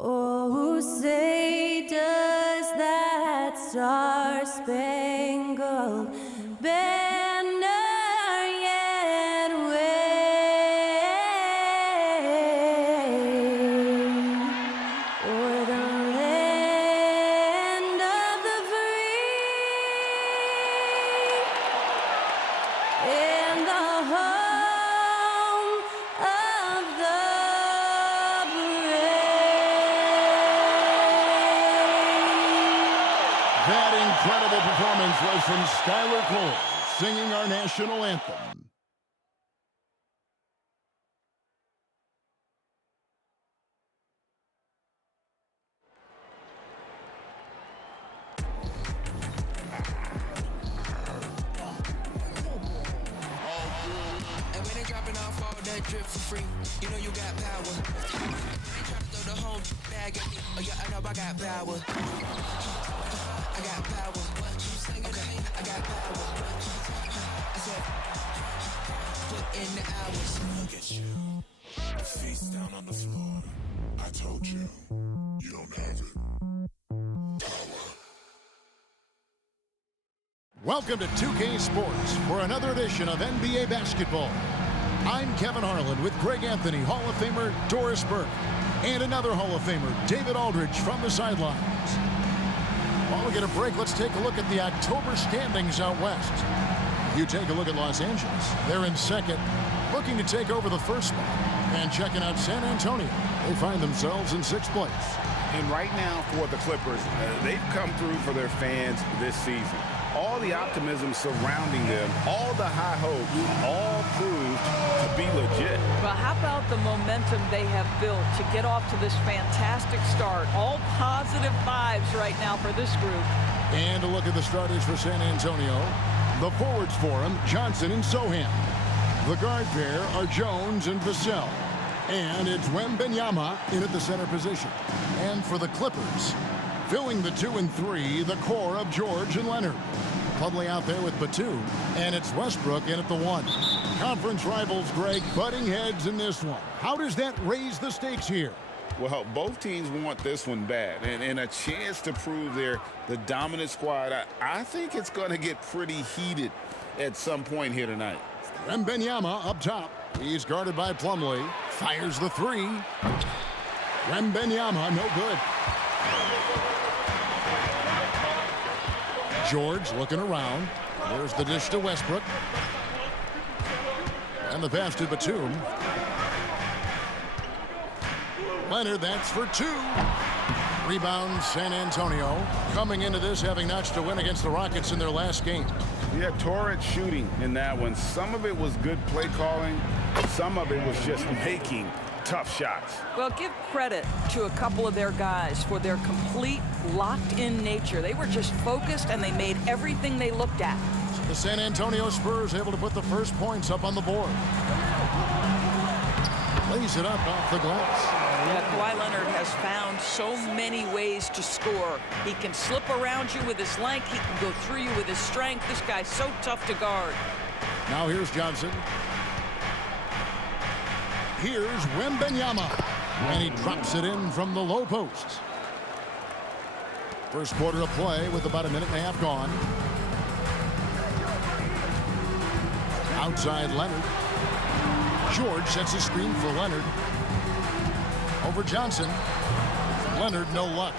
Oh, say does that star-spangled banner yet wave o'er the land of the free and the home of the That incredible performance was from Skylar Cole, singing our national anthem. And when they dropping off all that drip for free, you know you got power. They try to throw the whole bag at me. Oh yeah, I know I got power. I got power. Okay, I got power. I said, put in the hours. Look at you, face down on the floor. I told you, you don't have it. Welcome to 2K Sports for another edition of NBA basketball. I'm Kevin Harlan with Greg Anthony, Hall of Famer Doris Burke, and another Hall of Famer, David Aldridge, from the sidelines. While we get a break, let's take a look at the October standings out west. You take a look at Los Angeles. They're in second, looking to take over the first spot. And checking out San Antonio, they find themselves in sixth place. And right now for the Clippers, they've come through for their fans this season. All the optimism surrounding them, all the high hopes, all proved to be legit. Well, how about the momentum they have built to get off to this fantastic start? All positive vibes right now for this group. And a look at the starters for San Antonio. The forwards for them, Johnson and Sohan. The guard pair are Jones and Vassell. And it's Wembanyama in at the center position. And for the Clippers, filling the 2 and 3, the core of George and Leonard. Plumlee out there with Batum, and it's Westbrook in at the 1. Conference rivals, Greg, butting heads in this one. How does that raise the stakes here? Well, both teams want this one bad, and a chance to prove they're the dominant squad. I think it's going to get pretty heated at some point here tonight. Wembanyama up top. He's guarded by Plumlee. Fires the 3. Wembanyama, no good. George looking around. There's the dish to Westbrook. And the pass to Batum. Leonard, that's for 2. Rebound, San Antonio. Coming into this having notched a win against the Rockets in their last game. Yeah, torrid shooting in that one. Some of it was good play calling. Some of it was just making tough shots. Well, give credit to a couple of their guys for their complete locked-in nature. They were just focused, and they made everything they looked at. The San Antonio Spurs able to put the first points up on the board. Lays it up off the glass. Yeah, Kawhi Leonard has found so many ways to score. He can slip around you with his length. He can go through you with his strength. This guy's so tough to guard. Now here's Johnson. Here's Wembanyama. And he drops it in from the low post. First quarter of play with about a minute and a half gone. Outside Leonard. George sets a screen for Leonard. Over Johnson. Leonard, no luck.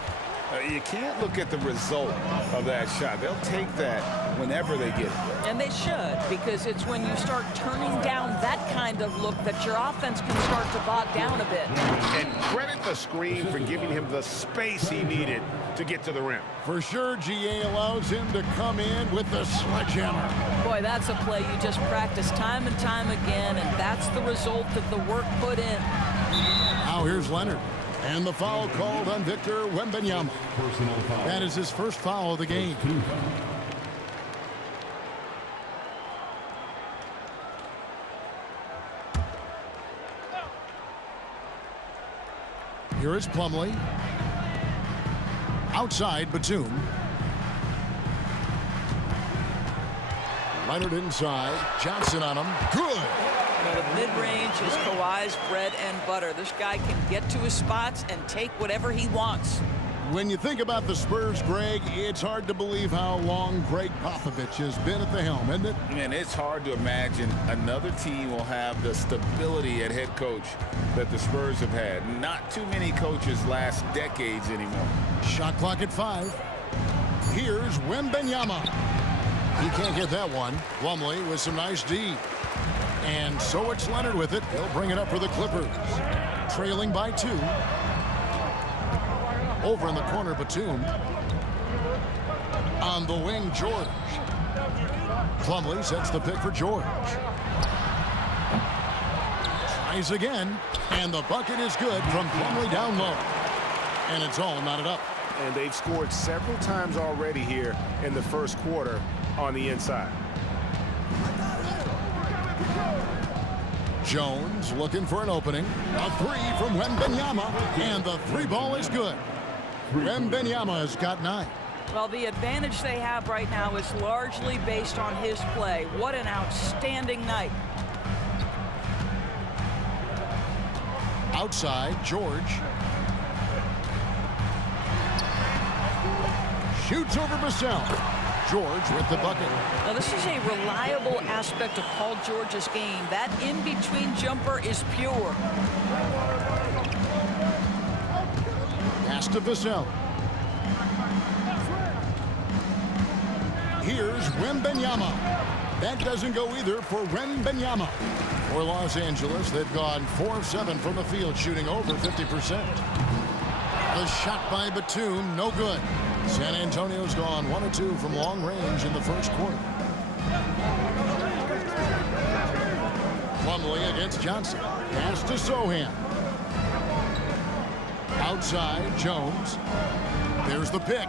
You can't look at the result of that shot. They'll take that whenever they get it. And they should, because it's when you start turning down that kind of look that your offense can start to bog down a bit. And credit the screen for giving him the space he needed to get to the rim. For sure, GA allows him to come in with the sledgehammer. Boy, that's a play you just practice time and time again, and that's the result of the work put in. Now here's Leonard. And the foul called on Victor Wembanyama. That is his first foul of the game. Here is Plumlee. Outside, Batum. Leonard inside. Johnson on him. Good. The mid-range is Kawhi's bread and butter. This guy can get to his spots and take whatever he wants. When you think about the Spurs, Greg, it's hard to believe how long Greg Popovich has been at the helm, isn't it? Man, it's hard to imagine another team will have the stability at head coach that the Spurs have had. Not too many coaches last decades anymore. Shot clock at 5. Here's Wembanyama. He can't get that one. Plumlee with some nice D. And so it's Leonard with it. He'll bring it up for the Clippers. Trailing by 2. Over in the corner, Batum. On the wing, George. Plumlee sets the pick for George. Tries again. And the bucket is good from Plumlee down low. And it's all knotted up. And they've scored several times already here in the first quarter on the inside. Jones looking for an opening. A 3 from Wembanyama. And the 3 ball is good. Wembanyama has got 9. Well, the advantage they have right now is largely based on his play. What an outstanding night. Outside, George. Shoots over Vassell. George with the bucket. Now, this is a reliable aspect of Paul George's game. That in-between jumper is pure. Pass to Vassell. Here's Wembanyama. That doesn't go either for Wembanyama. For Los Angeles, they've gone 4 of 7 from the field, shooting over 50%. The shot by Batum, no good. San Antonio's gone 1 of 2 from long range in the first quarter. Plumlee against Johnson. Pass to Sohan. Outside, Jones. There's the pick.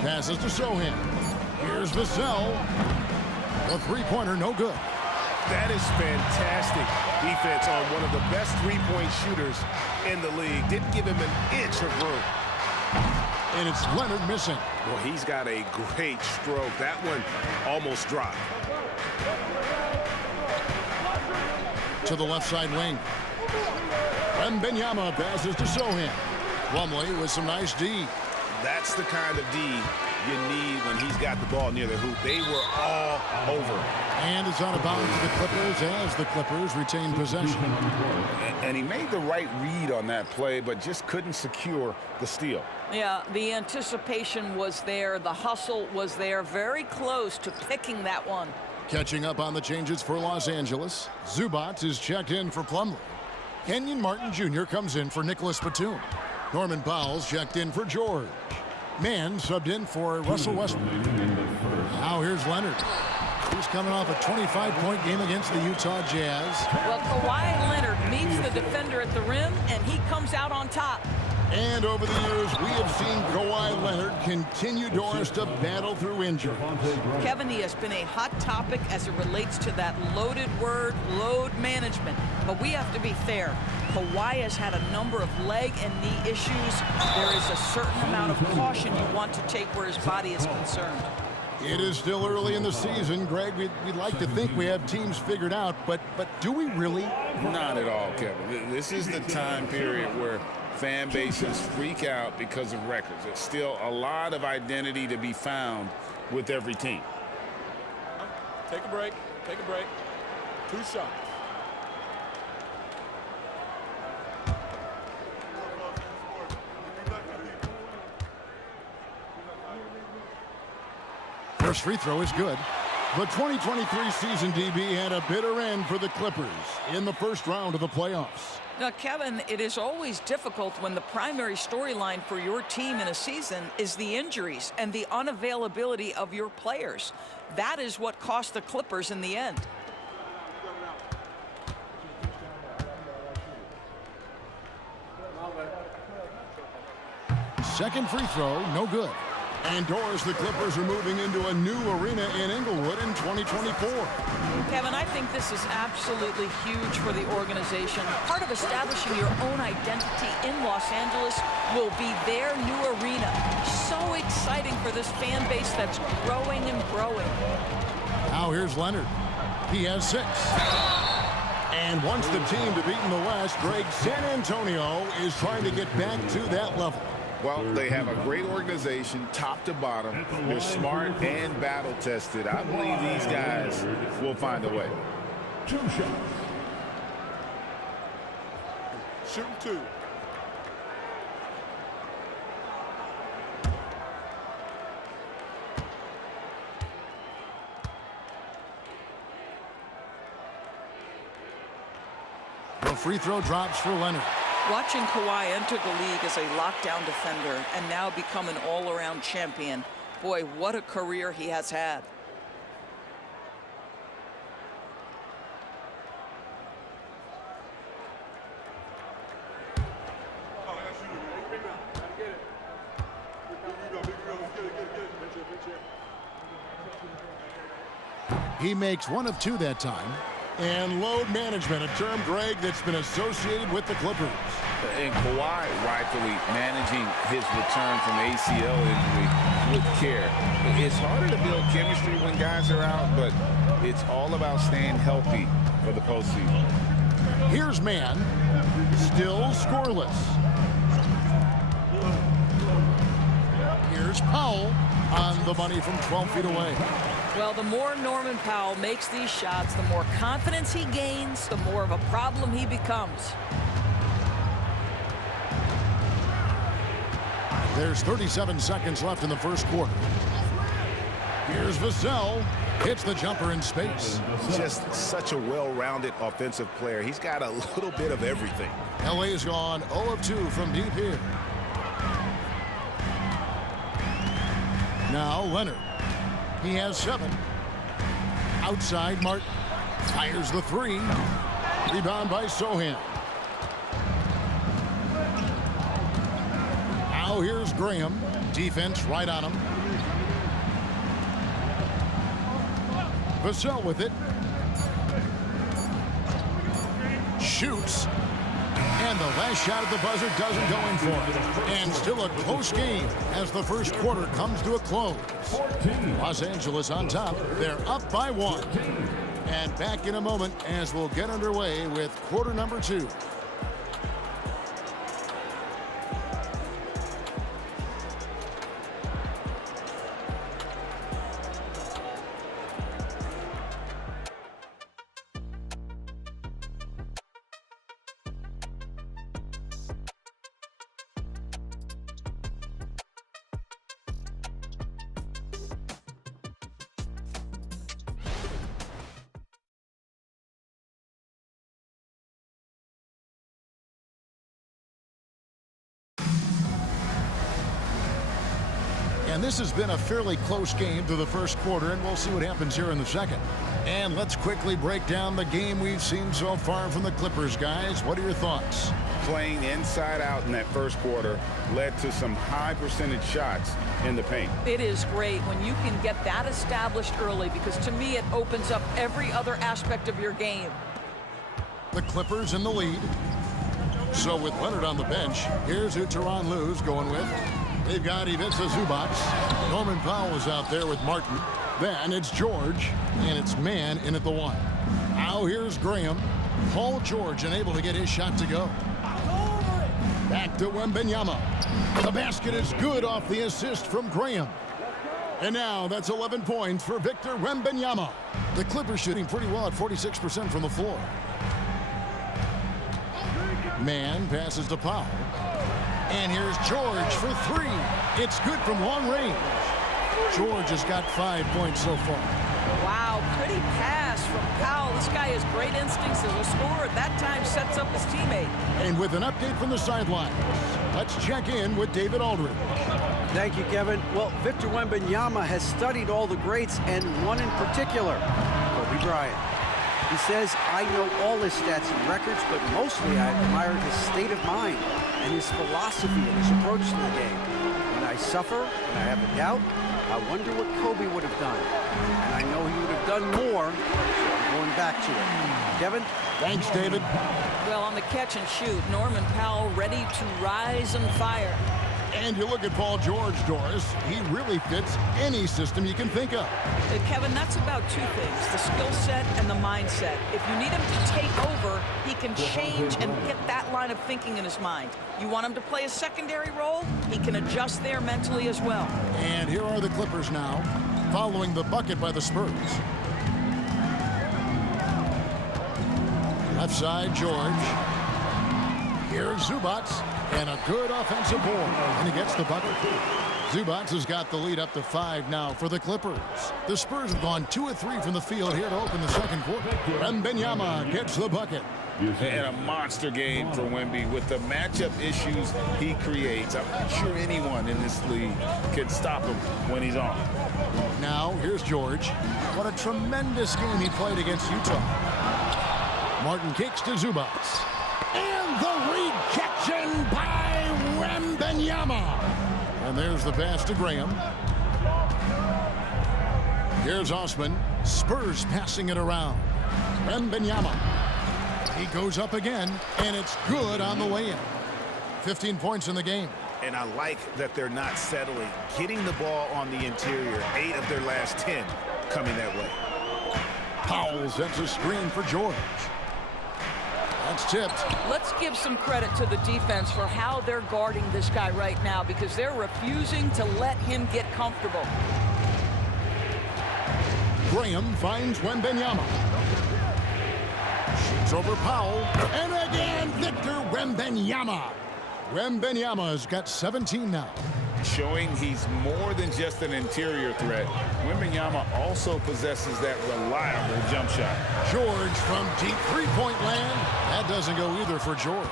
Passes to Sohan. Here's Vassell. The three-pointer, no good. That is fantastic defense on one of the best three-point shooters in the league. Didn't give him an inch of room. And it's Leonard missing. Well, he's got a great stroke. That one almost dropped. To the left side wing. Wembanyama passes to Sohan. Plumlee with some nice D. That's the kind of D you need when he's got the ball near the hoop. They were all over. And it's out of bounds to the Clippers as the Clippers retain possession. And he made the right read on that play, but just couldn't secure the steal. Yeah, the anticipation was there. The hustle was there. Very close to picking that one. Catching up on the changes for Los Angeles. Zubac is checked in for Plumlee. Kenyon Martin Jr. comes in for Nicholas Batum. Norman Powell's checked in for George. Mann subbed in for Russell Westbrook. Now here's Leonard. He's coming off a 25-point game against the Utah Jazz. Well, Kawhi Leonard meets the defender at the rim, and he comes out on top. And over the years, we have seen Kawhi Leonard continue, Doris, to battle through injury. Kevin, he has been a hot topic as it relates to that loaded word, load management. But we have to be fair. Kawhi has had a number of leg and knee issues. There is a certain amount of caution you want to take where his body is concerned. It is still early in the season, Greg. We'd like to think we have teams figured out, but do we really? Not at all, Kevin. This is the time period where fan bases freak out because of records. There's still a lot of identity to be found with every team. Take a break. Take a break. 2 shots. First free throw is good. The 2023 season, DB, had a bitter end for the Clippers in the first round of the playoffs. Now, Kevin, it is always difficult when the primary storyline for your team in a season is the injuries and the unavailability of your players. That is what cost the Clippers in the end. Second free throw, no good. And Doris, the Clippers are moving into a new arena in Inglewood in 2024. Kevin, I think this is absolutely huge for the organization. Part of establishing your own identity in Los Angeles will be their new arena. So exciting for this fan base that's growing and growing. Now here's Leonard. He has 6. And once the team to beat in the West, Greg, San Antonio is trying to get back to that level. Well, they have a great organization, top to bottom. They're smart and battle-tested. I believe these guys will find a way. 2 shots. Shooting 2. The free throw drops for Leonard. Watching Kawhi enter the league as a lockdown defender and now become an all-around champion. Boy, what a career he has had. He makes 1 of 2 that time. And load management, a term, Greg, that's been associated with the Clippers. And Kawhi rightfully managing his return from ACL injury with care. It's harder to build chemistry when guys are out, but it's all about staying healthy for the postseason. Here's Man, still scoreless. Here's Powell on the money from 12 feet away. Well, the more Norman Powell makes these shots, the more confidence he gains, the more of a problem he becomes. There's 37 seconds left in the first quarter. Here's Vassell. Hits the jumper in space. Just such a well-rounded offensive player. He's got a little bit of everything. LA's gone 0 of 2 from deep here. Now Leonard. He has 7. Outside, Martin fires the 3. Rebound by Sohan. Now here's Graham. Defense right on him. Vassell with it. Shoots. And the last shot at the buzzer doesn't go in for it. And still a close game as the first quarter comes to a close. Los Angeles on top. They're up by 1. And back in a moment as we'll get underway with quarter number 2. And this has been a fairly close game through the first quarter, and we'll see what happens here in the second. And let's quickly break down the game we've seen so far from the Clippers, guys. What are your thoughts? Playing inside out in that first quarter led to some high percentage shots in the paint. It is great when you can get that established early, because to me it opens up every other aspect of your game. The Clippers in the lead. So with Leonard on the bench, here's who Tyronn Lue's going with. They've got Ivica Zubac. Norman Powell is out there with Martin. Then it's George, and it's Man in at the 1. Now here's Graham. Paul George unable to get his shot to go. Back to Wembanyama. The basket is good off the assist from Graham. And now that's 11 points for Victor Wembanyama. The Clippers shooting pretty well at 46% from the floor. Man passes to Powell. And here's George for 3. It's good from long range. George has got 5 points so far. Wow, pretty pass from Powell. This guy has great instincts as a scorer. At that time sets up his teammate. And with an update from the sidelines, let's check in with David Aldridge. Thank you, Kevin. Well, Victor Wembanyama has studied all the greats, and one in particular, Kobe Bryant. He says, I know all his stats and records, but mostly I admire his state of mind and his philosophy and his approach to the game. When I suffer, when I have a doubt, I wonder what Kobe would have done. And I know he would have done more, so I'm going back to it. Kevin? Thanks, David. Well, on the catch and shoot, Norman Powell ready to rise and fire. And you look at Paul George, Doris, he really fits any system you can think of. Kevin, that's about two things, the skill set and the mindset. If you need him to take over, he can change and get that line of thinking in his mind. You want him to play a secondary role, he can adjust there mentally as well. And here are the Clippers now, following the bucket by the Spurs. Left side, George. Here's Zubats, and a good offensive board, and he gets the bucket. Zubats has got the lead up to 5 now for the Clippers. The Spurs have gone 2 of 3 from the field here to open the second quarter. Wembanyama gets the bucket. And a monster game for Wemby with the matchup issues he creates. I'm not sure anyone in this league can stop him when he's on. Now, here's George. What a tremendous game he played against Utah. Martin kicks to Zubats. And the rejection by Wembanyama. And there's the pass to Graham. Here's Osman. Spurs passing it around. Wembanyama. He goes up again, and it's good on the way in. 15 points in the game. And I like that they're not settling. Getting the ball on the interior, 8 of their last 10 coming that way. Powell sets a screen for George. That's tipped. Let's give some credit to the defense for how they're guarding this guy right now because they're refusing to let him get comfortable. Graham finds Wembanyama. Shoots over Powell. And again, Victor Wembanyama. Wembanyama's got 17 now. Showing he's more than just an interior threat. Wembanyama also possesses that reliable jump shot. George from deep three-point land. That doesn't go either for George.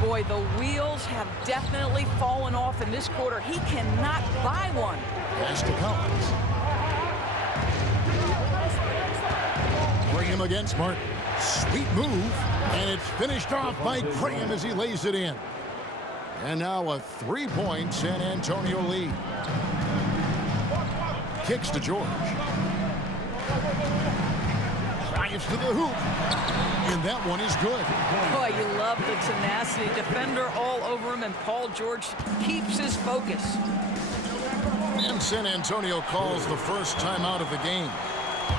Boy, the wheels have definitely fallen off in this quarter. He cannot buy one. Pass to Collins. Graham against Martin. Sweet move. And it's finished off by Graham as he lays it in. And now a 3-point San Antonio lead. Kicks to George. Drives to the hoop. And that one is good. Boy, you love the tenacity. Defender all over him, and Paul George keeps his focus. And San Antonio calls the first timeout of the game.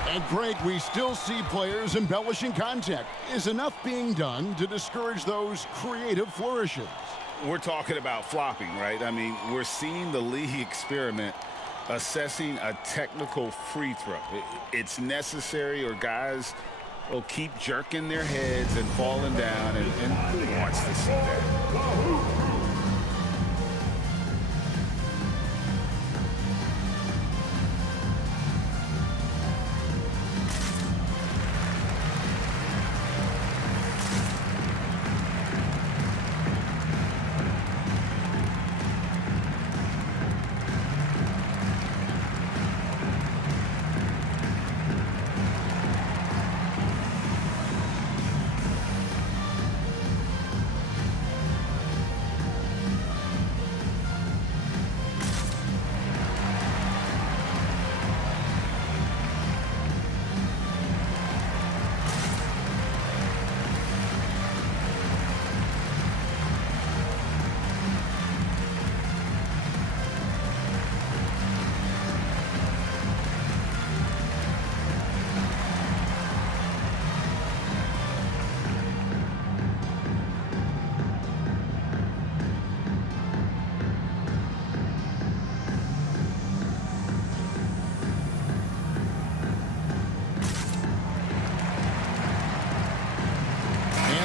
And Greg, we still see players embellishing contact. Is enough being done to discourage those creative flourishes? We're talking about flopping, right? I mean, we're seeing the league experiment assessing a technical free throw. It's necessary or guys will keep jerking their heads and falling down, and who wants to see that?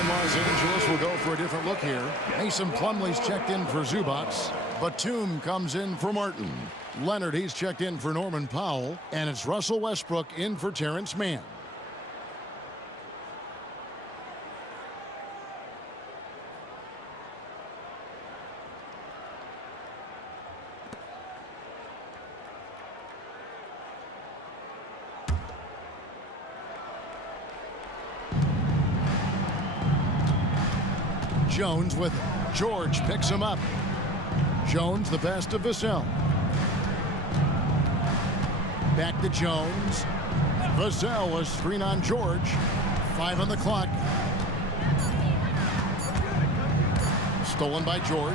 Los Angeles will go for a different look here. Mason Plumlee's checked in for Zubats. Batum comes in for Martin. Leonard, he's checked in for Norman Powell. And it's Russell Westbrook in for Terrence Mann. Jones with it. George picks him up. Jones the pass to Vassell. Back to Jones. Vassell, a screen on George. 5 on the clock. Stolen by George.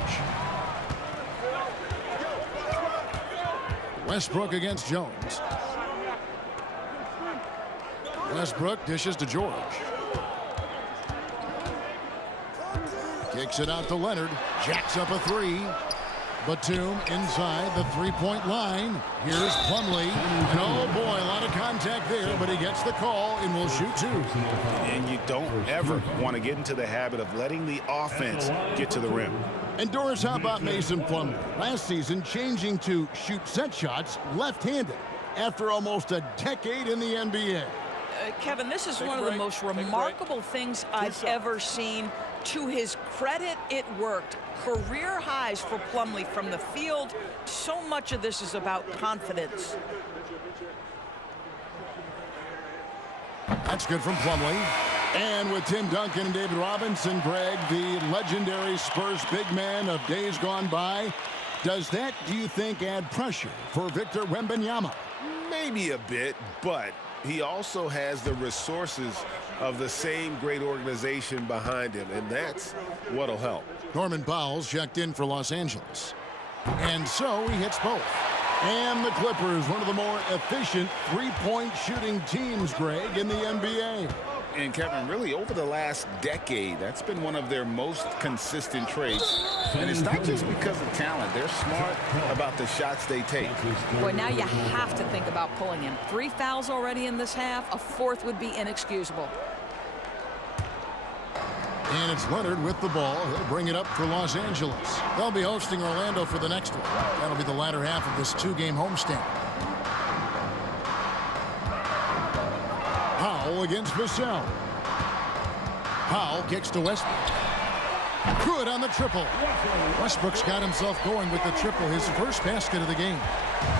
Westbrook against Jones. Westbrook dishes to George. Kicks it out to Leonard. Jacks up a three. Batum inside the three-point line. Here's Plumlee. And oh boy, a lot of contact there, but he gets the call and will shoot two. And you don't ever want to get into the habit of letting the offense get to the rim. And Doris, how about Mason Plumlee? Last season changing to shoot set shots left-handed after almost a decade in the NBA. Kevin, this is one of the most remarkable things I've ever seen. To his credit, it worked. Career highs for Plumlee from the field. So much of this is about confidence. That's good from Plumlee. And with Tim Duncan and David Robinson, Greg, the legendary Spurs big man of days gone by, does that, do you think, add pressure for Victor Wembanyama? Maybe a bit, but he also has the resources of the same great organization behind him, and that's what'll help. Norman Powell's checked in for Los Angeles. And so he hits both. And the Clippers, one of the more efficient three-point shooting teams, Greg, in the NBA. And Kevin, really over the last decade, that's been one of their most consistent traits. And it's not just because of talent. They're smart about the shots they take. Boy, now you have to think about pulling him. 3 fouls already in this half. A fourth would be inexcusable. And it's Leonard with the ball. He'll bring it up for Los Angeles. They'll be hosting Orlando for the next one. That'll be the latter half of this two-game homestand. Powell against Vassell. Powell kicks to Westbrook. Good on the triple. Westbrook's got himself going with the triple, his first basket of the game.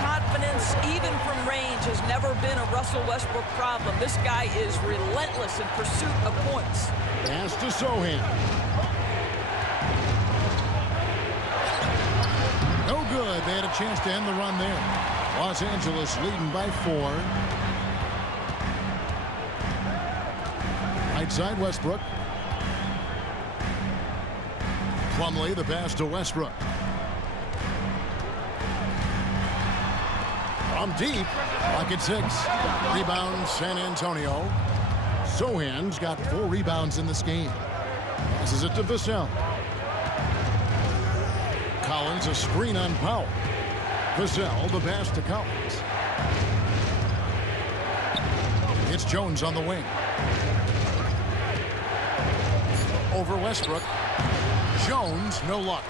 Confidence, even from range, has never been a Russell Westbrook problem. This guy is relentless in pursuit of points. Pass to Sohan. No good. They had a chance to end the run there. Los Angeles leading by 4. Right side, Westbrook. Plumlee, the pass to Westbrook. From deep, pocket 6. Rebound, San Antonio. Sohan's got 4 rebounds in this game. Passes it to Vassell. Collins, a screen on Powell. Vassell, the pass to Collins. It's Jones on the wing. Over Westbrook. Jones, no luck.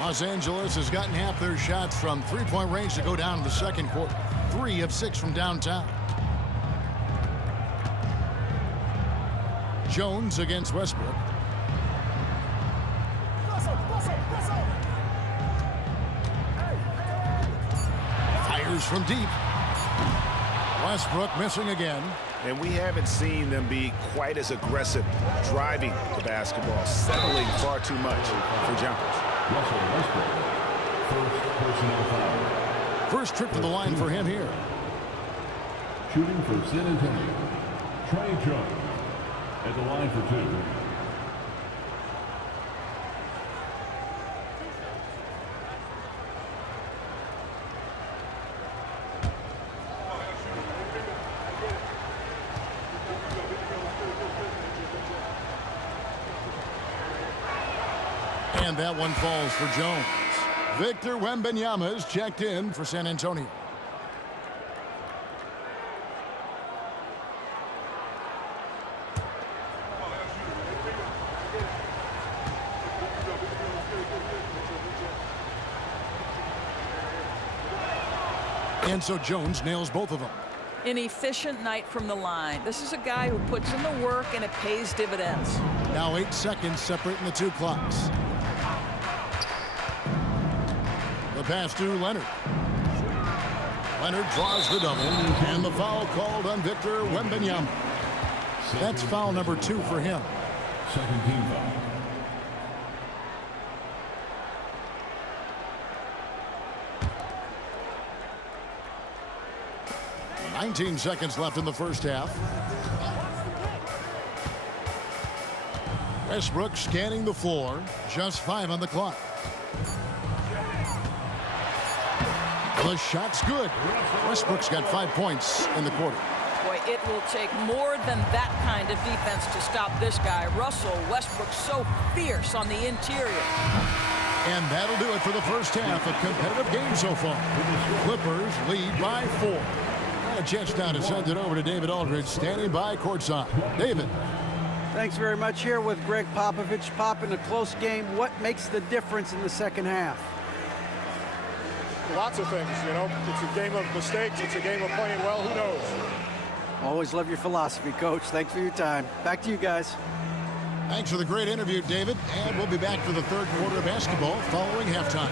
Los Angeles has gotten half their shots from three-point range to go down in the second quarter. 3 of 6 from downtown. Jones against Westbrook. Fires from deep. Westbrook missing again. And we haven't seen them be quite as aggressive driving the basketball, settling far too much for jumpers. Russell Westbrook, first personal foul. First trip to the line for him here. Shooting for San Antonio, Trey Jones at the line for 2. And that one falls for Jones. Victor Wembanyama is checked in for San Antonio. And so Jones nails both of them. An efficient night from the line. This is a guy who puts in the work and it pays dividends. Now 8 seconds separating the two clocks. The pass to Leonard. Leonard draws the double, and the foul called on Victor Wembanyama. That's foul number 2 for him. Second team foul. 19 seconds left in the first half. Westbrook scanning the floor. Just 5 on the clock. The shot's good. Westbrook's got 5 points in the quarter. Boy, it will take more than that kind of defense to stop this guy. Russell Westbrook so fierce on the interior. And that'll do it for the first half. A competitive game so far. Clippers lead by 4. A chance now to send it over to David Aldridge, standing by courtside. David. Thanks very much. Here with Greg Popovich. Pop, in a close game, what makes the difference in the second half? Lots of things, you know. It's a game of mistakes. It's a game of playing well. Who knows? Always love your philosophy, Coach. Thanks for your time. Back to you guys. Thanks for the great interview, David. And we'll be back for the third quarter of basketball following halftime.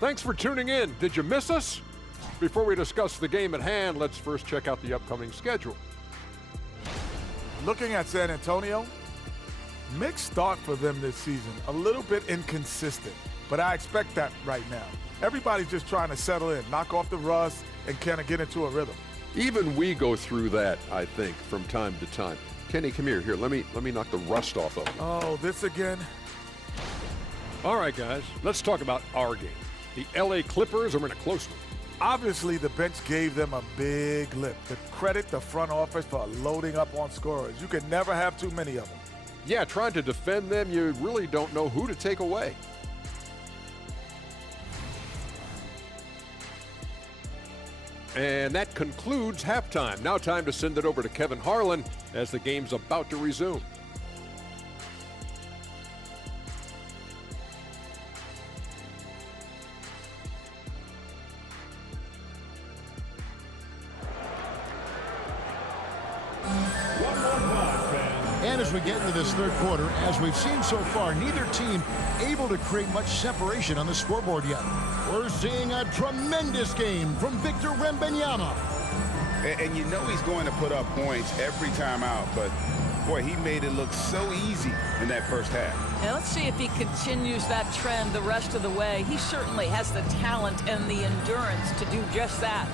Thanks for tuning in. Did you miss us? Before we discuss the game at hand, let's first check out the upcoming schedule. Looking at San Antonio, mixed start for them this season. A little bit inconsistent, but I expect that right now. Everybody's just trying to settle in, knock off the rust, and kind of get into a rhythm. Even we go through that, I think, from time to time. Kenny, come here. Here, let me knock the rust off of you. Oh, this again? All right, guys, let's talk about our game. The LA Clippers are in a close one. Obviously, the bench gave them a big lift. To credit the front office for loading up on scorers. You can never have too many of them. Yeah, trying to defend them, you really don't know who to take away. And that concludes halftime. Now time to send it over to Kevin Harlan as the game's about to resume. And as we get into this third quarter, as we've seen so far, neither team able to create much separation on the scoreboard yet. We're seeing a tremendous game from Victor Wembanyama. And you know he's going to put up points every time out, but boy, he made it look so easy in that first half. Now let's see if he continues that trend the rest of the way. He certainly has the talent and the endurance to do just that.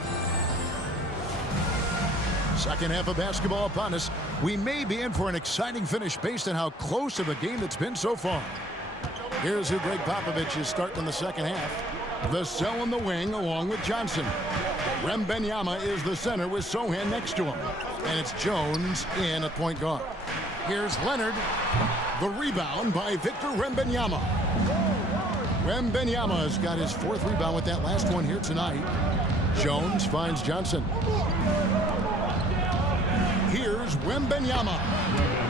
Second half of basketball upon us. We may be in for an exciting finish based on how close of a game it's been so far. Here's who Greg Popovich is starting in the second half. Vassell in the wing along with Johnson. Wembanyama is the center with Sohan next to him. And it's Jones in at point guard. Here's Leonard. The rebound by Victor Wembanyama. Wembanyama's got his fourth rebound with that last one here tonight. Jones finds Johnson. Here's Wembanyama.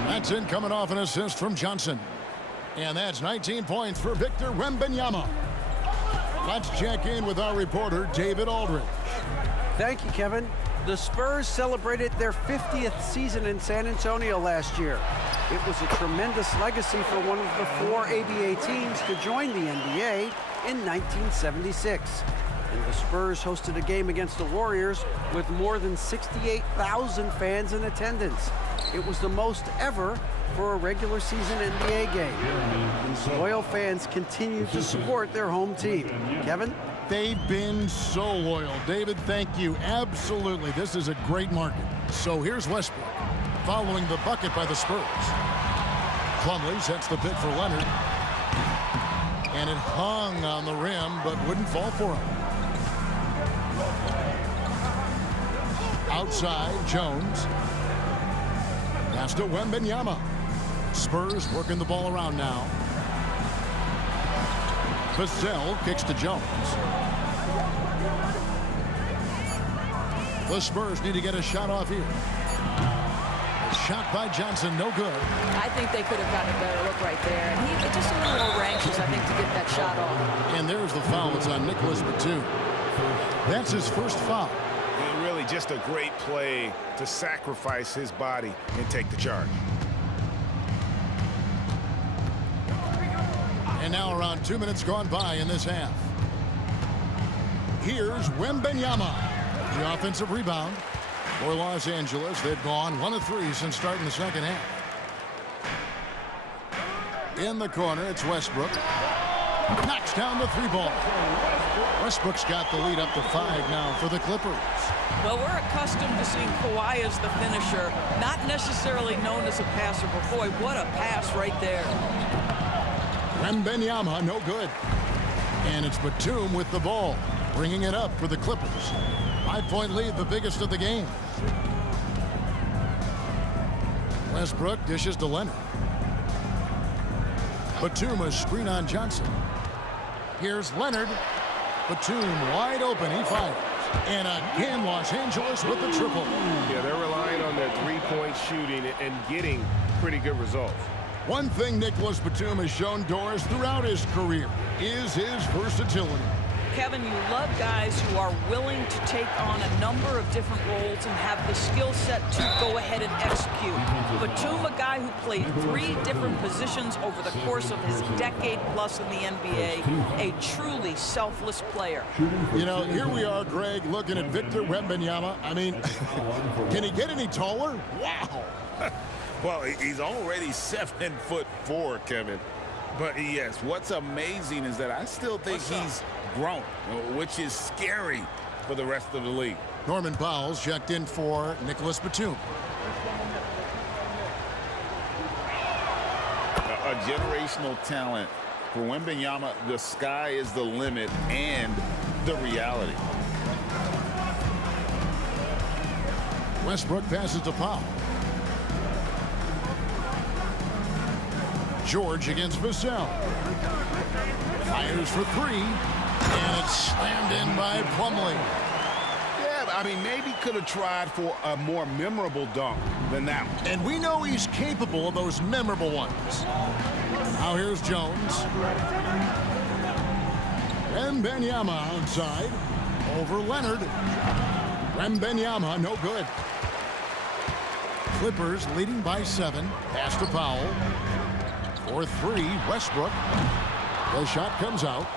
That's in coming off an assist from Johnson. And that's 19 points for Victor Wembanyama. Let's check in with our reporter, David Aldridge. Thank you, Kevin. The Spurs celebrated their 50th season in San Antonio last year. It was a tremendous legacy for one of the 4 ABA teams to join the NBA in 1976. And the Spurs hosted a game against the Warriors with more than 68,000 fans in attendance. It was the most ever for a regular season NBA game. These loyal fans continue to support their home team. Kevin? They've been so loyal. David, thank you. Absolutely. This is a great market. So here's Westbrook following the bucket by the Spurs. Plumlee sets the pick for Leonard. And it hung on the rim, but wouldn't fall for him. Outside, Jones. Pass to Wembanyama. Spurs working the ball around now. Vassell kicks to Jones. The Spurs need to get a shot off here. Shot by Johnson, no good. I think they could have gotten a better look right there. And he just a little over anxious, I think, to get that shot off. And there's the foul. It's on Nicholas Batum. That's his first foul. And really just a great play to sacrifice his body and take the charge. And now around 2 minutes gone by in this half. Here's Wembanyama. The offensive rebound for Los Angeles. They've gone 1 of 3 since starting the second half. In the corner, it's Westbrook. Knocks down the 3-ball. Westbrook's got the lead up to 5 now for the Clippers. Well, we're accustomed to seeing Kawhi as the finisher, not necessarily known as a passer, but boy, what a pass right there. Wembanyama, no good. And it's Batum with the ball, bringing it up for the Clippers. 5-point lead, the biggest of the game. Westbrook dishes to Leonard. Batum a screen on Johnson. Here's Leonard. Batum wide open, he fires. And again, Los Angeles with the triple. Yeah, they're relying on their three-point shooting and getting pretty good results. One thing Nicholas Batum has shown Doris throughout his career is his versatility. Kevin, you love guys who are willing to take on a number of different roles and have the skill set to go ahead and execute. Batum, a guy who played 3 different positions over the course of his decade-plus in the NBA, a truly selfless player. You know, here we are, Greg, looking at Victor Wembanyama. I mean, can he get any taller? Wow. Well, he's already 7'4", Kevin. But yes, what's amazing is that I still think he's grown, which is scary for the rest of the league. Norman Powell's checked in for Nicholas Batum. A generational talent. For Wembanyama, the sky is the limit and the reality. Westbrook passes to Powell. George against Vassell. Fires for 3. And it's slammed in by Plumlee. Yeah, I mean, maybe could have tried for a more memorable dunk than that one. And we know he's capable of those memorable ones. Now here's Jones. Wembanyama outside. Over Leonard. Wembanyama, no good. Clippers leading by 7. Pass to Powell. For 3, Westbrook. The shot comes out.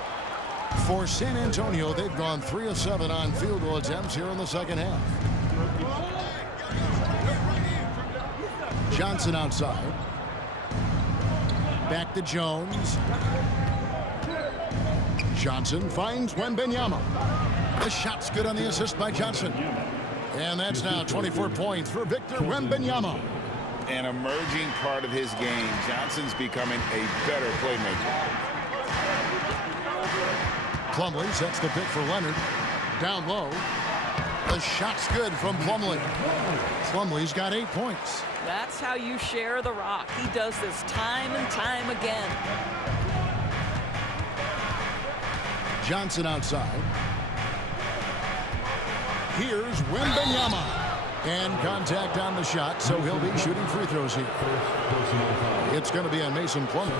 For San Antonio, they've gone 3 of 7 on field goal attempts here in the second half. Johnson outside. Back to Jones. Johnson finds Wembanyama. The shot's good on the assist by Johnson. And that's now 24 points for Victor Wembanyama. An emerging part of his game. Johnson's becoming a better playmaker. Plumlee sets the pick for Leonard. Down low. The shot's good from Plumlee. Plumlee's got 8 points. That's how you share the rock. He does this time and time again. Johnson outside. Here's Wembanyama. And contact on the shot, so he'll be shooting free throws here. It's going to be on Mason Plumlee.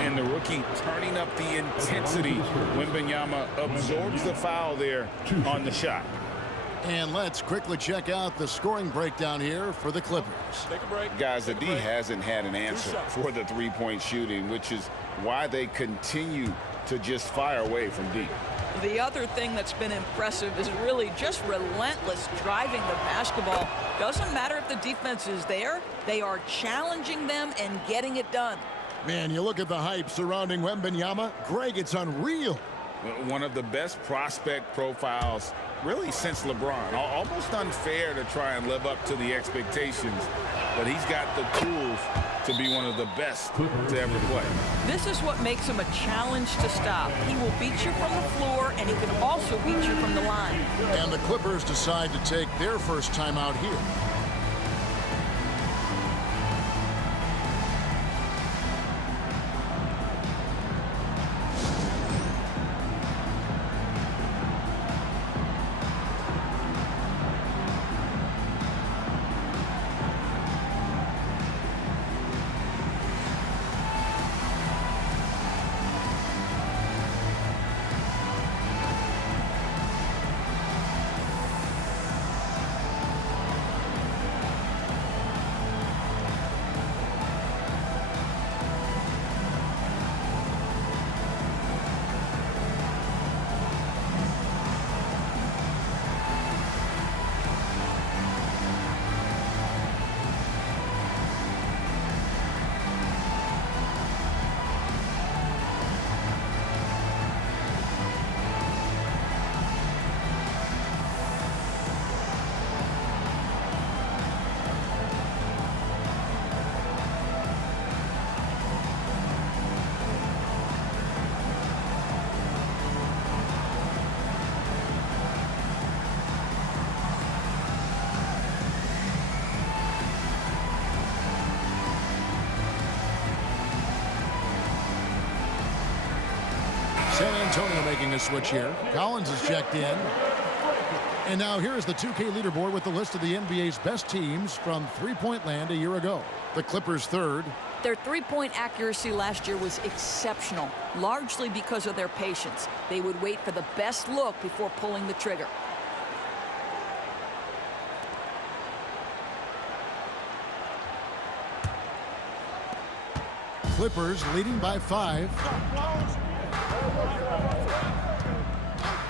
And the rookie turning up the intensity when Wembanyama absorbs the foul there on the shot. And let's quickly check out the scoring breakdown here for the Clippers. Take a break. Guys, the D hasn't had an answer for the three-point shooting, which is why they continue to just fire away from deep. The other thing that's been impressive is really just relentless driving the basketball. Doesn't matter if the defense is there, they are challenging them and getting it done. Man, you look at the hype surrounding Wembanyama. Greg, it's unreal. One of the best prospect profiles really since LeBron. Almost unfair to try and live up to the expectations, but he's got the tools to be one of the best to ever play. This is what makes him a challenge to stop. He will beat you from the floor, and he can also beat you from the line. And the Clippers decide to take their first time out here. San Antonio making a switch here. Collins is checked in. And now here's the 2K leaderboard with the list of the NBA's best teams from three-point land a year ago. The Clippers third. Their three-point accuracy last year was exceptional, largely because of their patience. They would wait for the best look before pulling the trigger. Clippers leading by 5.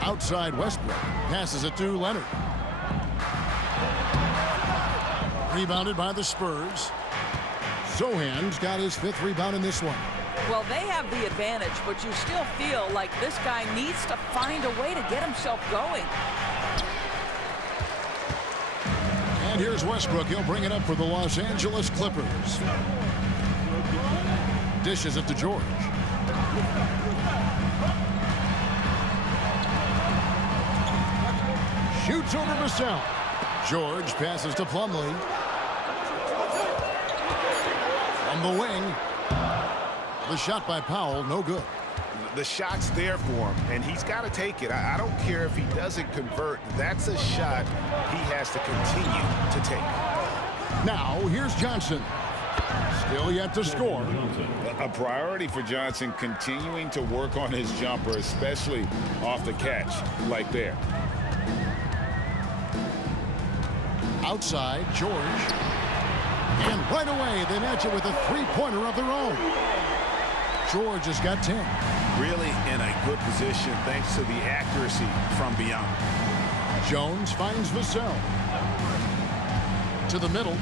Outside Westbrook. Passes it to Leonard. Rebounded by the Spurs. Sohan's got his 5th rebound in this one. Well, they have the advantage, but you still feel like this guy needs to find a way to get himself going. And here's Westbrook. He'll bring it up for the Los Angeles Clippers. Dishes it to George. Shoots over Vassell. George passes to Plumlee. From the wing. The shot by Powell, no good. The shot's there for him, and he's got to take it. I don't care if he doesn't convert. That's a shot he has to continue to take. Now, here's Johnson. Still yet to score. A priority for Johnson, continuing to work on his jumper, especially off the catch, like there. Outside, George. And right away, they match it with a three-pointer of their own. George has got 10. Really in a good position thanks to the accuracy from beyond. Jones finds Vassell. To the middle.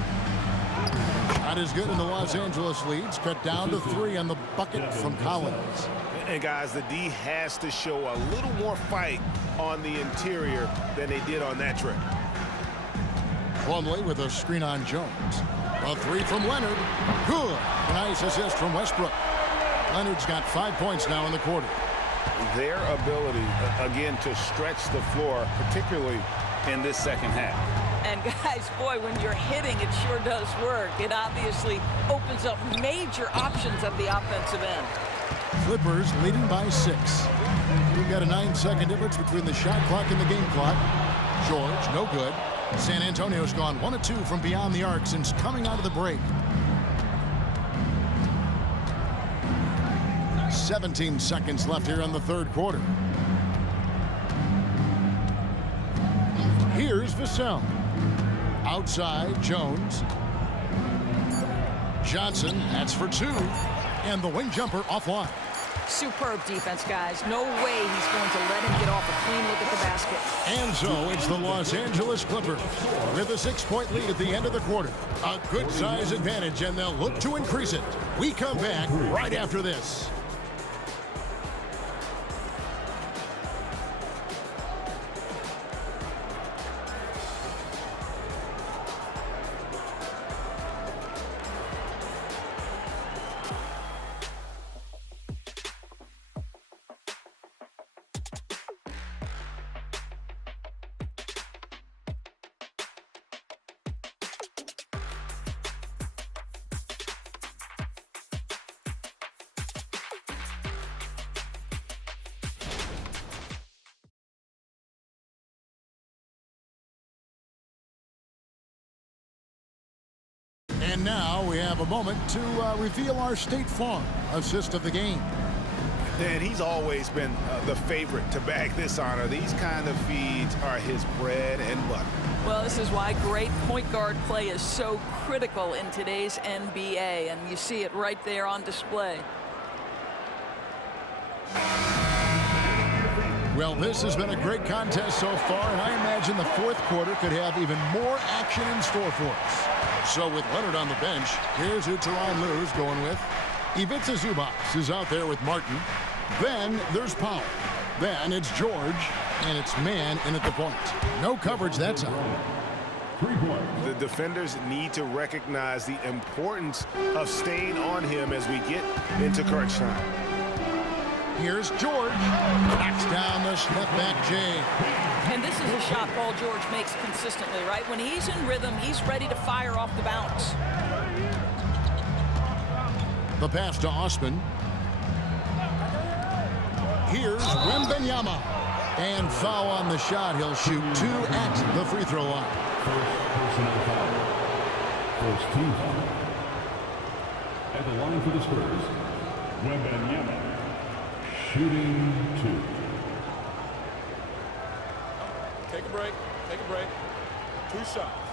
Shot is good, and the Los Angeles leads. Cut down to 3 on the bucket from Collins. And guys, the D has to show a little more fight on the interior than they did on that trip. Plumlee with a screen on Jones. A 3 from Leonard. Good. Nice assist from Westbrook. Leonard's got 5 points now in the quarter. Their ability, again, to stretch the floor, particularly in this second half. And guys, boy, when you're hitting, it sure does work. It obviously opens up major options at the offensive end. Clippers leading by 6. We've got a 9-second difference between the shot clock and the game clock. George, no good. San Antonio's gone 1 of 2 from beyond the arc since coming out of the break. 17 seconds left here in the third quarter. Here's Vassell. Outside, Jones. Johnson, that's for 2. And the wing jumper offline. Superb defense, guys. No way he's going to let him get off a clean look at the basket. And so it's the Los Angeles Clippers with a 6-point lead at the end of the quarter. A good size advantage, and they'll look to increase it. We come back right after this. And now we have a moment to reveal our State Farm assist of the game. And he's always been the favorite to bag this honor. These kind of feeds are his bread and butter. Well, this is why great point guard play is so critical in today's NBA, and you see it right there on display. Well, this has been a great contest so far, and I imagine the fourth quarter could have even more action in store for us. So with Leonard on the bench, here's who Tyronn Lue's going with. Ivica Zubac is out there with Martin. Then there's Powell. Then it's George, and it's man in at the point. No coverage that time. The defenders need to recognize the importance of staying on him as we get into crunch time. Here's George. Backs down the step-back J. And this is a shot Paul George makes consistently, right? When he's in rhythm, he's ready to fire off the bounce. The pass to Osman. Here's Wembanyama. And foul on the shot. He'll shoot 2 at the free throw line. First personal foul. First team foul. At the line for the Spurs, Wembanyama. Shooting 2. Take a break. Take a break. 2 shots.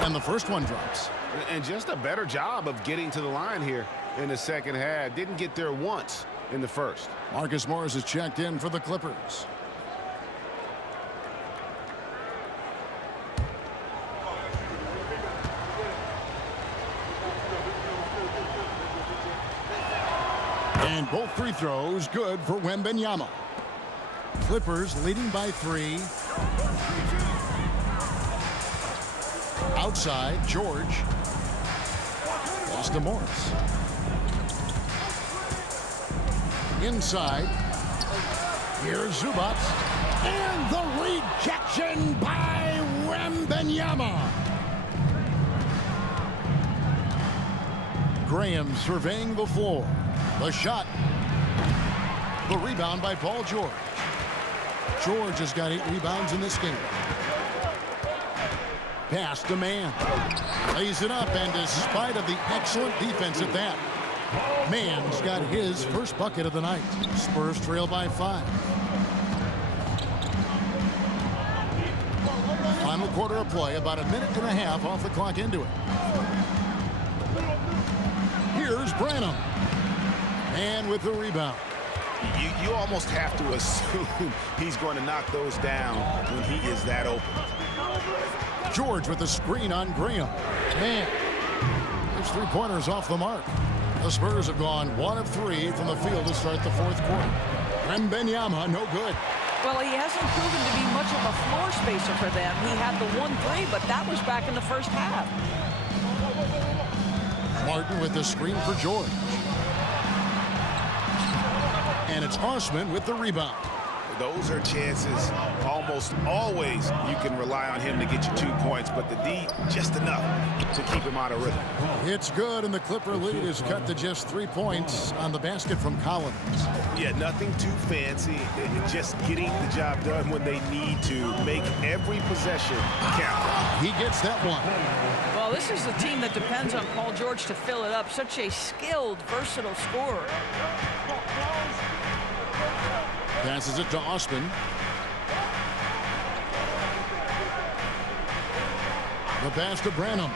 And the first one drops. And just a better job of getting to the line here in the second half. Didn't get there once in the first. Marcus Morris is checked in for the Clippers. And both free throws good for Wembanyama. Clippers leading by 3. Outside, George. Lost to Morris. Inside. Here's Zubac. And the rejection by Wembanyama. Graham surveying the floor. The shot. The rebound by Paul George. George has got 8 rebounds in this game. Pass to Mann. Lays it up, and despite of the excellent defense at that, Mann's got his first bucket of the night. Spurs trail by 5. Final quarter of play, about 1.5 minutes off the clock into it. Here's Branham. And with the rebound. You almost have to assume he's going to knock those down when he is that open. George with the screen on Graham. Man, his 3-pointers off the mark. The Spurs have gone 1 of 3 from the field to start the fourth quarter. Wembanyama, no good. Well, he hasn't proven to be much of a floor spacer for them. He had the 1-3, but that was back in the first half. Martin with the screen for George. And it's Osman with the rebound. those are chances almost always you can rely on him to get you 2 points, but the D, just enough to keep him out of rhythm. It's good, and the Clipper lead is cut to just 3 points on the basket from Collins. Yeah, nothing too fancy. Just getting the job done when they need to. Make every possession count. He gets that one. Well, this is a team that depends on Paul George to fill it up. Such a skilled, versatile scorer. Passes it to Osman. The pass to Branham.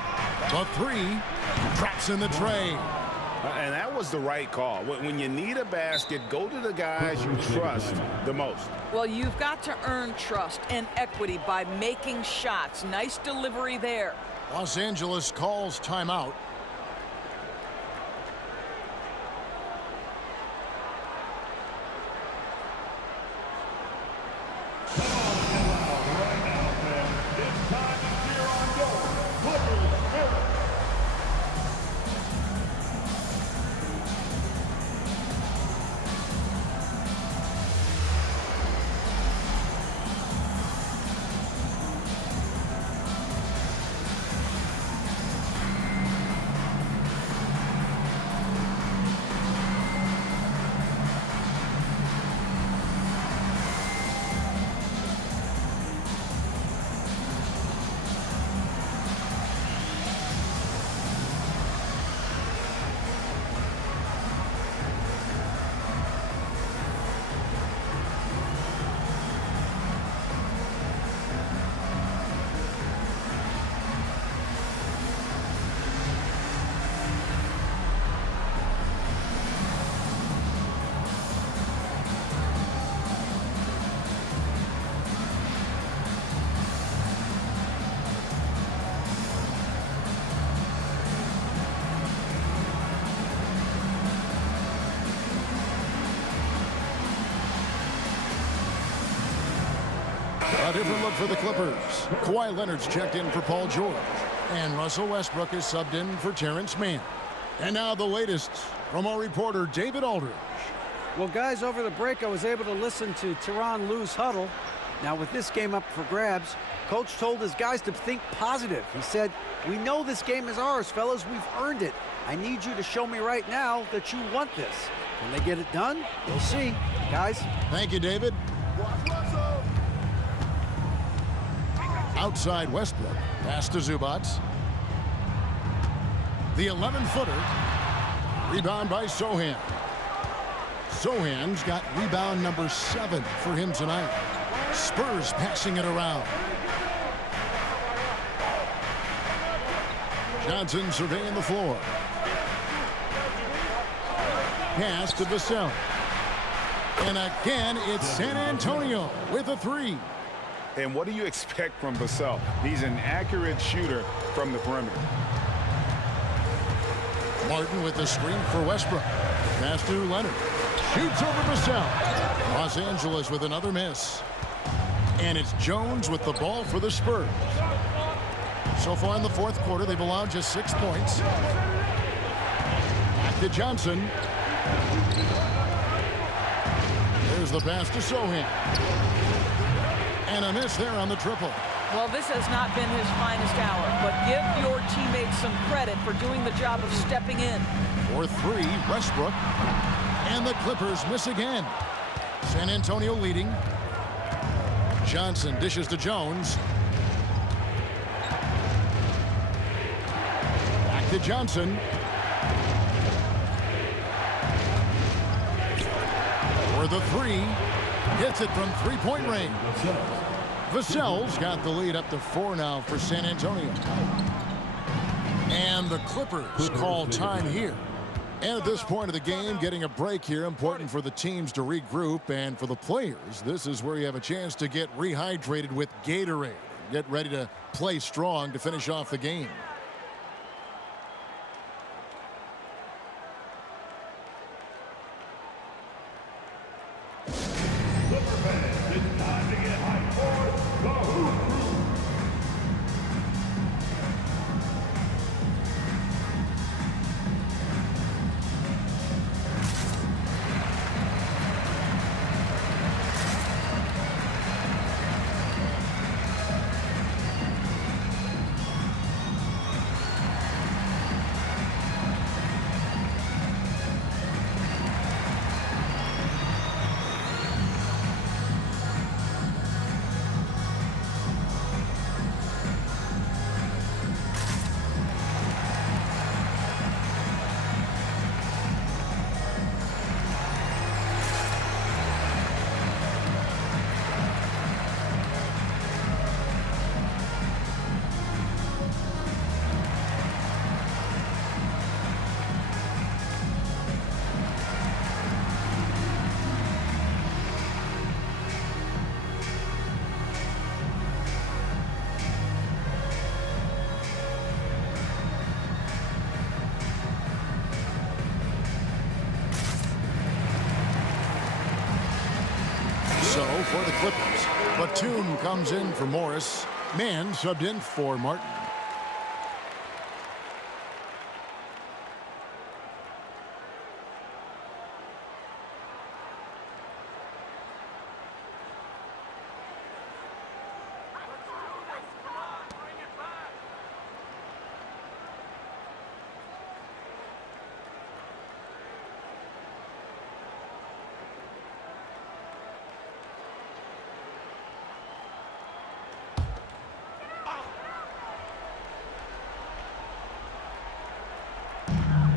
The three drops in the tray. And that was the right call. When you need a basket, go to the guys you trust the most. Well, you've got to earn trust and equity by making shots. Nice delivery there. Los Angeles calls timeout. A different look for the Clippers. Kawhi Leonard's checked in for Paul George. And Russell Westbrook is subbed in for Terrence Mann. And now the latest from our reporter, David Aldridge. Well, guys, over the break, I was able to listen to Tyronn Lue's huddle. Now, with this game up for grabs, Coach told his guys to think positive. He said, "We know this game is ours, fellas. We've earned it. I need you to show me right now that you want this. Can they get it done? We'll see. Guys." Thank you, David. Outside Westbrook. Pass to Zubac. The 11-footer. Rebound by Sohan. Sohan's got rebound number 7 for him tonight. Spurs passing it around. Johnson surveying the floor. Pass to Vassell. And again, it's San Antonio with a 3. And what do you expect from Vassell? He's an accurate shooter from the perimeter. Martin with the screen for Westbrook. Pass to Leonard. Shoots over Vassell. Los Angeles with another miss. And it's Jones with the ball for the Spurs. So far in the fourth quarter, they've allowed just 6 points. Back to Johnson. There's the pass to Sohan. And a miss there on the triple. Well, this has not been his finest hour, but give your teammates some credit for doing the job of stepping in. For 3, Westbrook. And the Clippers miss again. San Antonio leading. Johnson dishes to Jones. Back to Johnson. For the 3. Hits it from three-point range. Vassell's got the lead up to 4 now for San Antonio. And the Clippers call time here. And at this point of the game, getting a break here, important for the teams to regroup. And for the players, this is where you have a chance to get rehydrated with Gatorade. Get ready to play strong to finish off the game. for the Clippers. Batum comes in for Morris. Mann subbed in for Martin.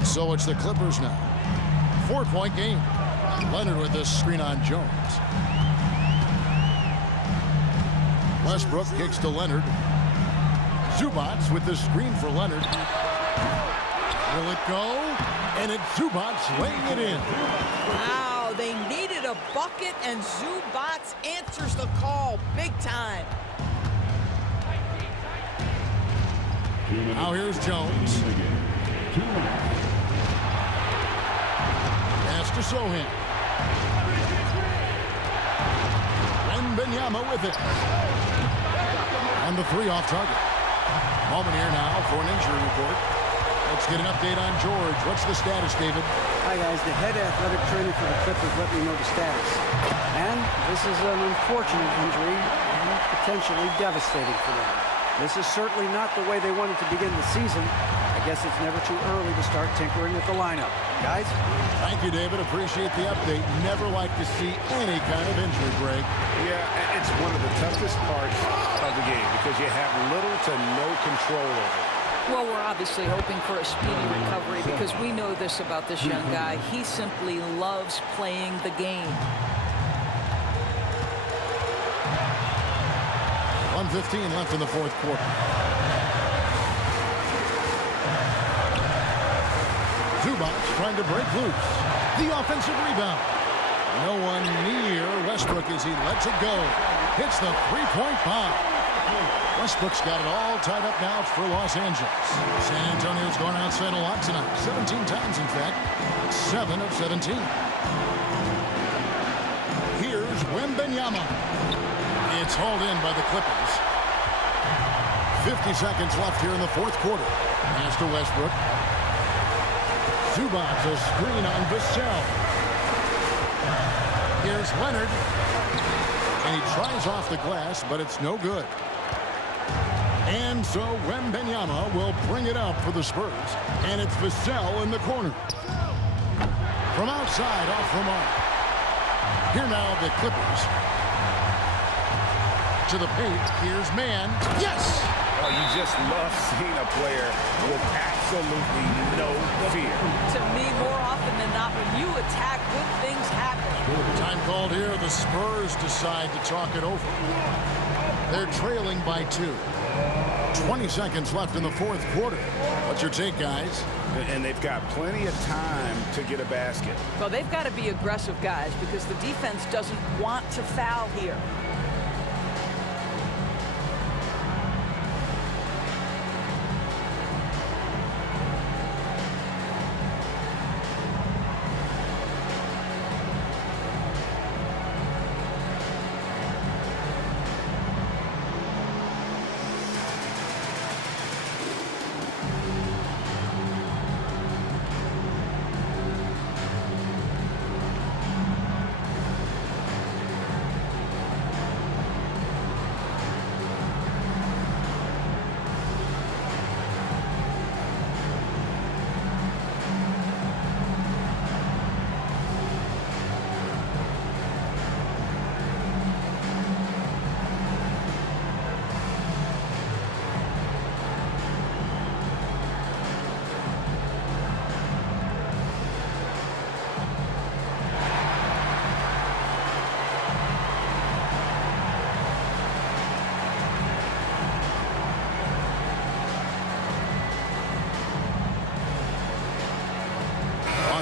So it's the Clippers now. 4-point game. Leonard with this screen on Jones. Westbrook kicks to Leonard. Zubats with the screen for Leonard. Will it go? And it's Zubats laying it in. Wow, they needed a bucket, and Zubats answers the call big time. Now here's Jones. Pass to Sohan. Wembanyama with it. And the three off target. Moment here now for an injury report. Let's get an update on George. What's the status, David? Hi, guys. The head athletic trainer for the Clippers let me know the status. And this is an unfortunate injury and potentially devastating for them. This is certainly not the way they wanted to begin the season. I guess it's never too early to start tinkering with the lineup. Guys? Thank you, David. Appreciate the update. Never like to see any kind of injury, Greg. Yeah, it's one of the toughest parts of the game because you have little to no control over it. Well, we're obviously hoping for a speedy recovery because we know this about this young guy. He simply loves playing the game. 1:15 left in the fourth quarter. Zubats trying to break loose. The offensive rebound. No one near Westbrook as he lets it go. Hits the three-point bomb. Westbrook's got it all tied up now for Los Angeles. San Antonio's gone outside a lot tonight. 17 times, in fact. 7 of 17. Here's Wembanyama. It's hauled in by the Clippers. 50 seconds left here in the fourth quarter. Pass to Westbrook. Zubats a screen on Vassell. Here's Leonard. And he tries off the glass, but it's no good. And so Wembanyama will bring it up for the Spurs. And it's Vassell in the corner. From outside, off the mark. Here now the Clippers. To the paint. Here's Mann. Yes! Oh, you just love seeing a player with absolutely no fear. To me, more often than not, when you attack, good things happen. Time called here. The Spurs decide to talk it over. They're trailing by 2. 20 seconds left in the fourth quarter. What's your take, guys? And they've got plenty of time to get a basket. Well, they've got to be aggressive, guys, because the defense doesn't want to foul here.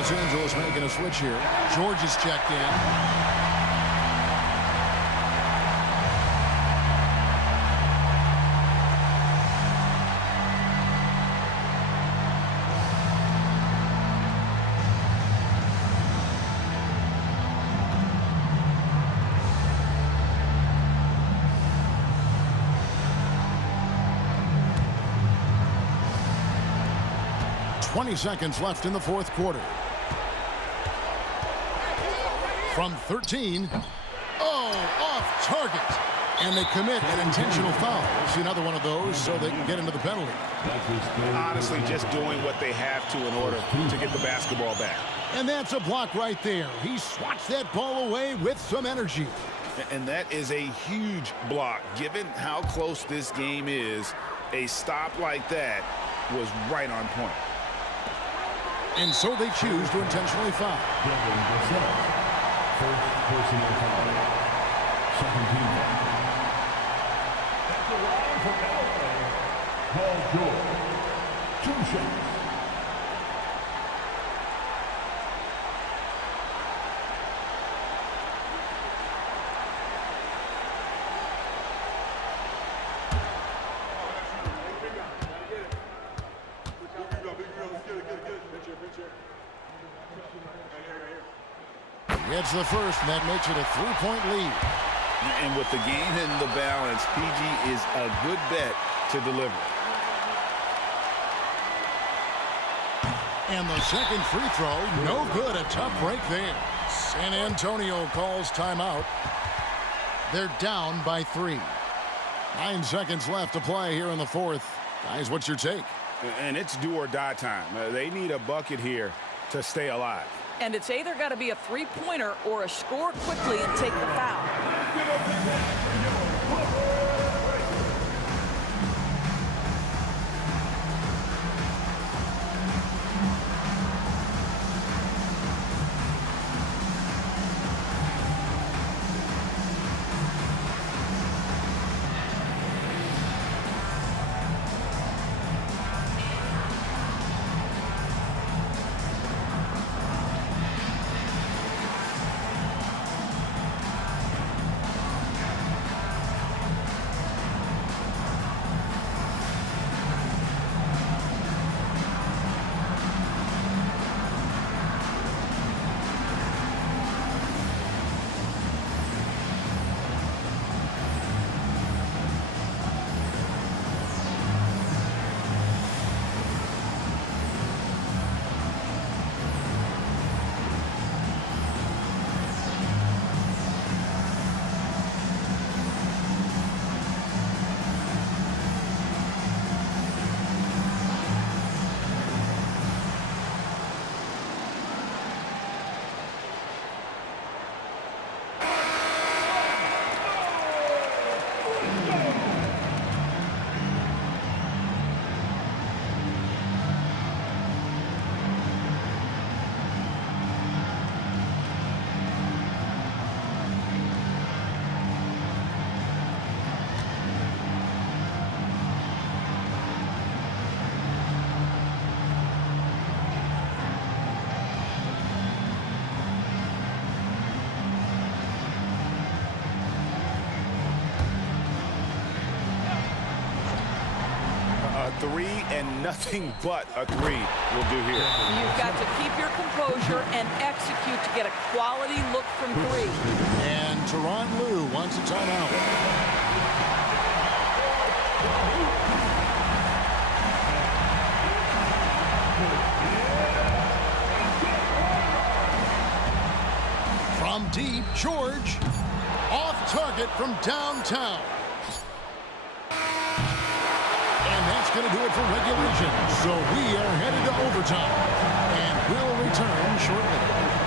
Los Angeles making a switch here. George is checked in. 20 seconds left in the fourth quarter. From 13. Oh, off target. And they commit an intentional foul. See another one of those so they can get into the penalty. Honestly, just doing what they have to in order to get the basketball back. And that's a block right there. He swats that ball away with some energy. And that is a huge block. Given how close this game is, a stop like that was right on point. And so they choose to intentionally foul. First personal foul. Second team foul. At the line for LA, Paul George. 2 shots. Gets the first, and that makes it a 3-point lead. And with the game in the balance, PG is a good bet to deliver. And the second free throw, no good. A tough break there. San Antonio calls timeout. They're down by 3. 9 seconds left to play here in the fourth. Guys, what's your take? And it's do or die time. They need a bucket here to stay alive. And it's either got to be a three-pointer or a score quickly and take the foul. Three and nothing but a 3 will do here. You've got to keep your composure and execute to get a quality look from 3. And Tyronn Lue wants a timeout. From deep, George. Off target from downtown. Going to do it for regulation. So we are headed to overtime. And we'll return shortly.